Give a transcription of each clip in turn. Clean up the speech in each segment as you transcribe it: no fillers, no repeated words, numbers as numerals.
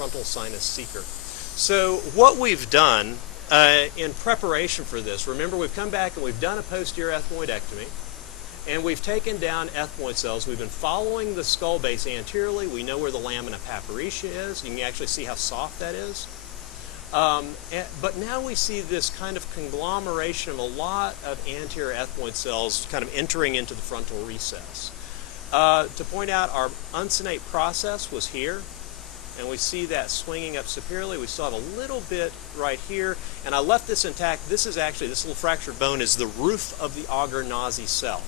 frontal sinus seeker. So what we've done in preparation for this, remember we've come back and we've done a posterior ethmoidectomy, and we've taken down ethmoid cells. We've been following the skull base anteriorly. We know where the lamina papyricia is. You can actually see how soft that is. But now we see this kind of conglomeration of a lot of anterior ethmoid cells kind of entering into the frontal recess. To point out, our uncinate process was here, and we see that swinging up superiorly. We still have a little bit right here, and I left this intact. This is actually, this little fractured bone is the roof of the auger nazi cell.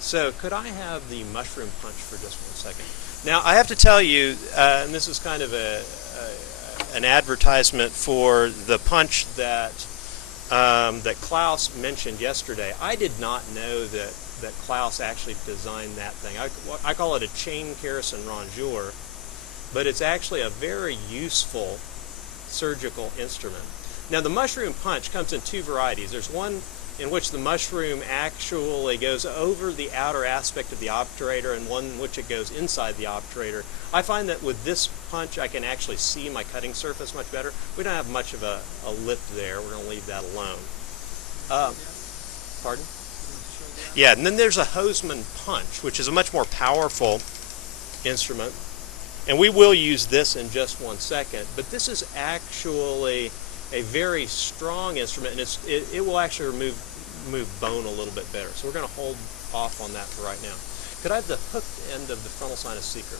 So could I have the mushroom punch for just 1 second? Now I have to tell you, and this is kind of an advertisement for the punch that that Klaus mentioned yesterday. I did not know that Klaus actually designed that thing. I call it a chain Kerrison rongeur, but it's actually a very useful surgical instrument. Now the mushroom punch comes in two varieties. There's one in which the mushroom actually goes over the outer aspect of the obturator, and one in which it goes inside the obturator. I find that with this punch I can actually see my cutting surface much better. We don't have much of a lift there. We're going to leave that alone. Pardon? Yeah, and then there's a Hosemann Punch, which is a much more powerful instrument. And we will use this in just 1 second, but this is actually a very strong instrument, and it will actually remove bone a little bit better. So we're going to hold off on that for right now. Could I have the hooked end of the frontal sinus seeker?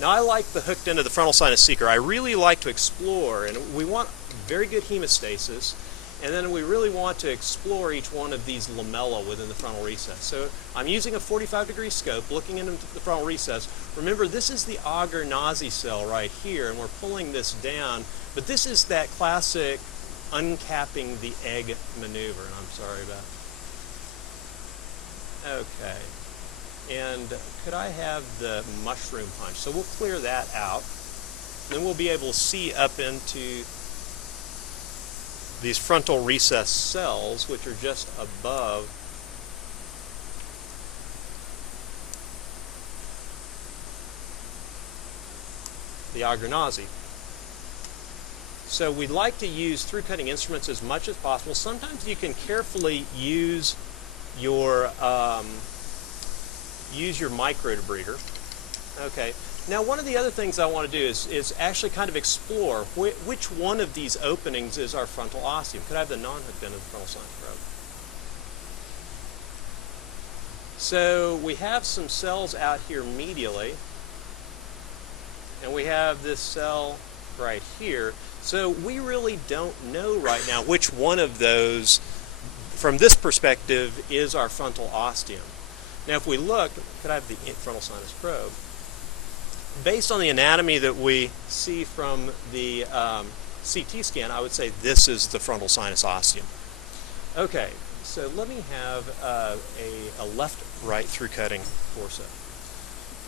Now I like the hooked end of the frontal sinus seeker. I really like to explore, and we want very good hemostasis, and then we really want to explore each one of these lamella within the frontal recess. So I'm using a 45-degree scope, looking into the frontal recess. Remember, this is the auger nazi cell right here, and we're pulling this down. But this is that classic uncapping the egg maneuver, and I'm sorry about that. Okay. And could I have the mushroom punch? So we'll clear that out. Then we'll be able to see up into these frontal recess cells, which are just above the auger nazi. So we'd like to use through-cutting instruments as much as possible. Sometimes you can carefully use your microdebrider. Okay. Now, one of the other things I want to do is actually kind of explore which one of these openings is our frontal ostium. Could I have the non-hooked end of the frontal sinus probe? So we have some cells out here medially, and we have this cell right here. So we really don't know right now which one of those, from this perspective, is our frontal ostium. Now if we look, could I have the frontal sinus probe? Based on the anatomy that we see from the CT scan, I would say this is the frontal sinus ostium. Okay, so let me have a left-right through-cutting forceps.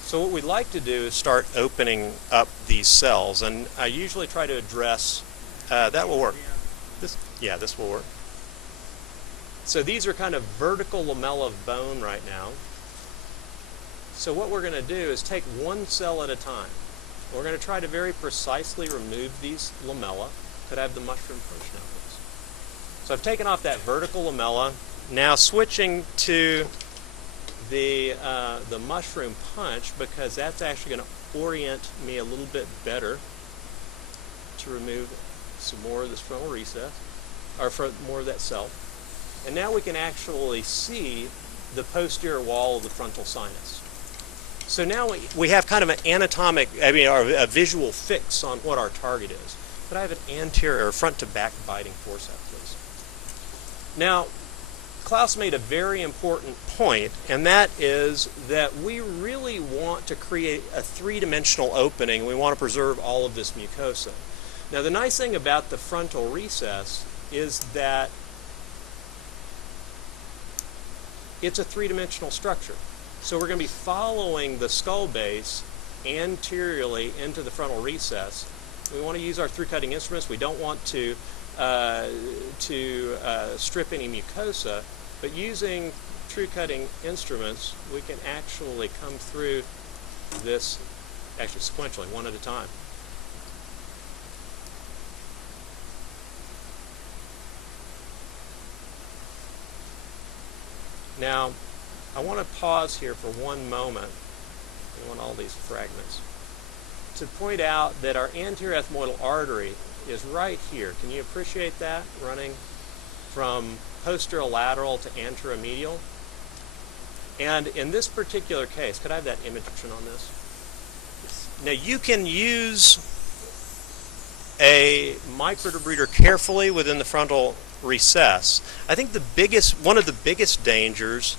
So what we'd like to do is start opening up these cells, and I usually try to address, that will work. This will work. So these are kind of vertical lamella of bone right now. So what we're going to do is take one cell at a time. We're going to try to very precisely remove these lamella. Could I have the mushroom punch now, please? So I've taken off that vertical lamella. Now switching to the mushroom punch, because that's actually going to orient me a little bit better to remove some more of this frontal recess, or more of that cell. And now we can actually see the posterior wall of the frontal sinus. So now we have kind of an anatomic, or a visual fix on what our target is. But I have an anterior, or front to back biting forceps, please. Now, Klaus made a very important point, and that is that we really want to create a three-dimensional opening. We want to preserve all of this mucosa. Now, the nice thing about the frontal recess is that it's a three-dimensional structure. So we're going to be following the skull base anteriorly into the frontal recess. We want to use our through-cutting instruments. We don't want to strip any mucosa, but using true-cutting instruments, we can actually come through this, actually sequentially, one at a time. Now, I want to pause here for one moment. I want all these fragments to point out that our anterior ethmoidal artery is right here. Can you appreciate that? Running from posterolateral to anteromedial. And in this particular case, could I have that image on this? Now you can use a microdebrider carefully within the frontal recess. I think one of the biggest dangers,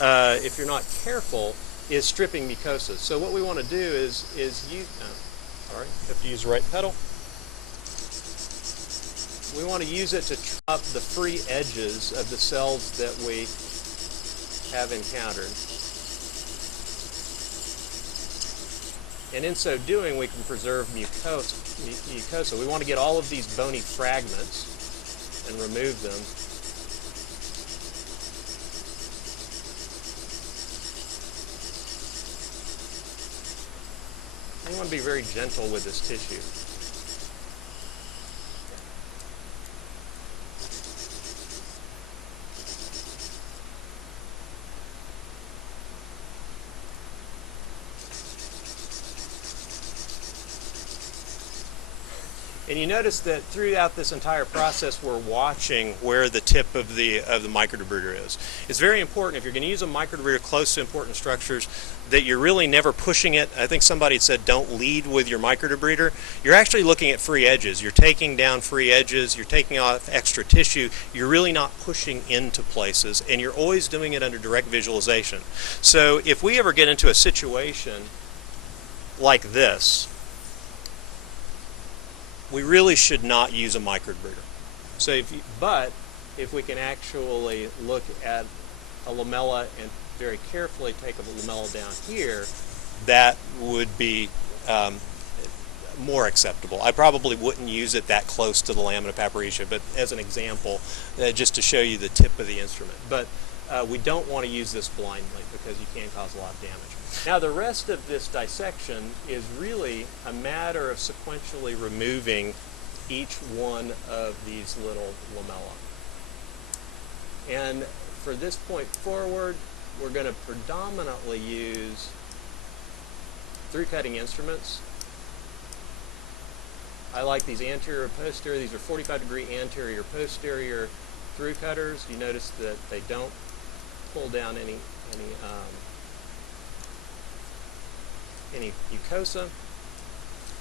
if you're not careful, is stripping mucosa. So what we want to do is use, sorry, have to use the right pedal. We want to use it to trim up the free edges of the cells that we have encountered. And in so doing, we can preserve mucosa. We want to get all of these bony fragments and remove them. You want to be very gentle with this tissue. And you notice that throughout this entire process, we're watching where the tip of the microdebrider is. It's very important, if you're going to use a microdebrider close to important structures, that you're really never pushing it. I think somebody said don't lead with your microdebrider. You're actually looking at free edges. You're taking down free edges. You're taking off extra tissue. You're really not pushing into places, and you're always doing it under direct visualization. So if we ever get into a situation like this, we really should not use a microdebrider. So if we can actually look at a lamella and very carefully take a lamella down here, that would be more acceptable. I probably wouldn't use it that close to the lamina papyricia, but as an example, just to show you the tip of the instrument. But we don't want to use this blindly because you can cause a lot of damage. Now the rest of this dissection is really a matter of sequentially removing each one of these little lamella. And for this point forward, we're going to predominantly use through-cutting instruments. I like these anterior posterior. These are 45-degree anterior posterior through cutters. You notice that they don't pull down any mucosa.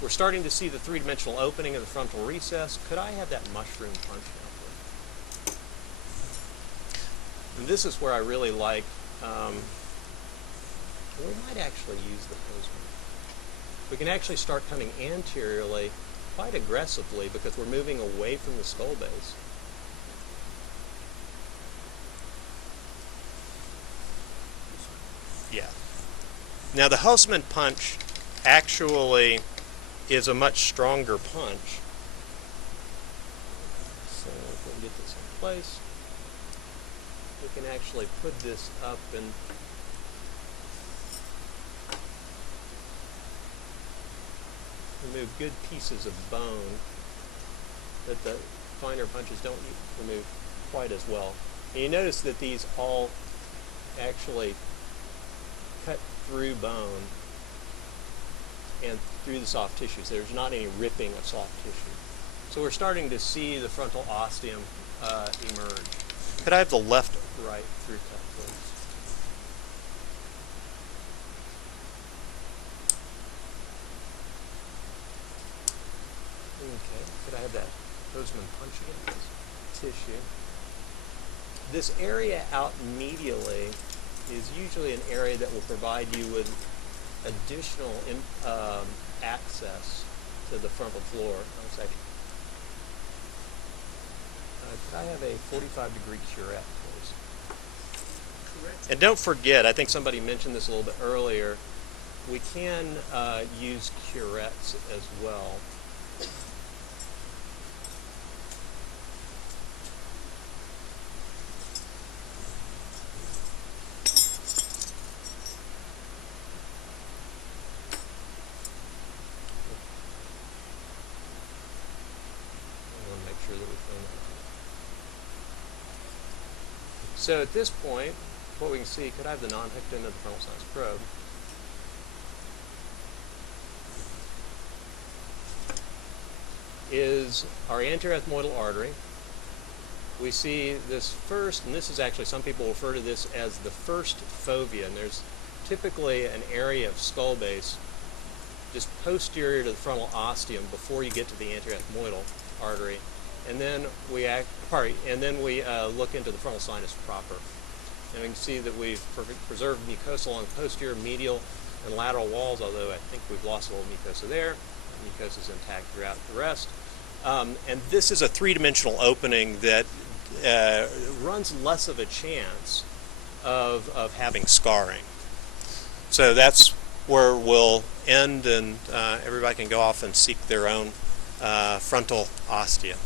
We're starting to see the three-dimensional opening of the frontal recess. Could I have that mushroom punch now, please? And this is where I really like, we might actually use the Hosemann. We can actually start coming anteriorly quite aggressively because we're moving away from the skull base. Yeah. Now the Hosemann punch actually is a much stronger punch. So if we can get this in place, we can actually put this up and remove good pieces of bone that the finer punches don't remove quite as well. And you notice that these all actually cut through bone and through the soft tissue. So there's not any ripping of soft tissue. So we're starting to see the frontal ostium emerge. Could I have the left-right through cut, please? Okay, could I have that Hosemann punch again, please? Tissue. This area out medially is usually an area that will provide you with additional access to the frontal floor. One second. Could I have a 45-degree curette, please? Correct. And don't forget, I think somebody mentioned this a little bit earlier, we can use curettes as well. So at this point, what we can see, could I have the non-hooked end of the frontal sinus probe? Is our anterior ethmoidal artery. We see this first, and this is actually, some people refer to this as the first fovea, and there's typically an area of skull base just posterior to the frontal ostium before you get to the anterior ethmoidal artery, and then we look into the frontal sinus proper, and we can see that we've preserved mucosa along posterior, medial, and lateral walls, although I think we've lost a little mucosa there. The mucosa is intact throughout the rest. And this is a three-dimensional opening that runs less of a chance of having scarring. So that's where we'll end, and everybody can go off and seek their own frontal ostia.